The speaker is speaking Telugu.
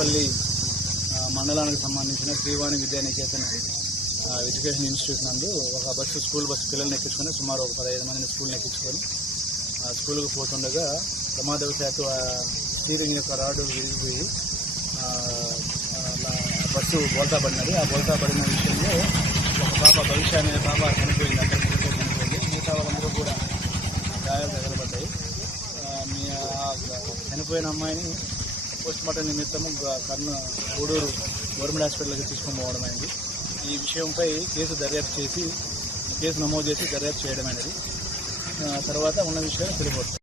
పల్లి మండలానికి సంబంధించిన శ్రీవాణి విద్యానికేతన్ ఎడ్యుకేషన్ ఇన్స్టిట్యూట్ నందు ఒక స్కూల్ బస్సు పిల్లల్ని ఎక్కించుకొని సుమారు ఒక 15 మందిని స్కూల్ని ఎక్కించుకొని స్కూల్కి పోతుండగా ప్రమాదవశాత్తు స్టీరింగ్ యొక్క రాడు విరిగిపోయి బస్సు బోల్తా పడినది. ఆ బోల్తా పడిన విషయంలో ఒక పాప భవిష్య అనే పాప చనిపోయింది. అక్కడ చనిపోయింది. మిగతా వాళ్ళందరూ కూడా గాయాలు తగలబడ్డాయి. చనిపోయిన అమ్మాయిని పోస్ట్మార్టం నిమిత్తము గూడూరు గవర్నమెంట్ హాస్పిటల్కి తీసుకొని పోవడం అయింది. ఈ విషయంపై కేసు నమోదు చేసి దర్యాప్తు చేయడం అనేది తర్వాత ఉన్న విషయాలు తెలియబోతుంది.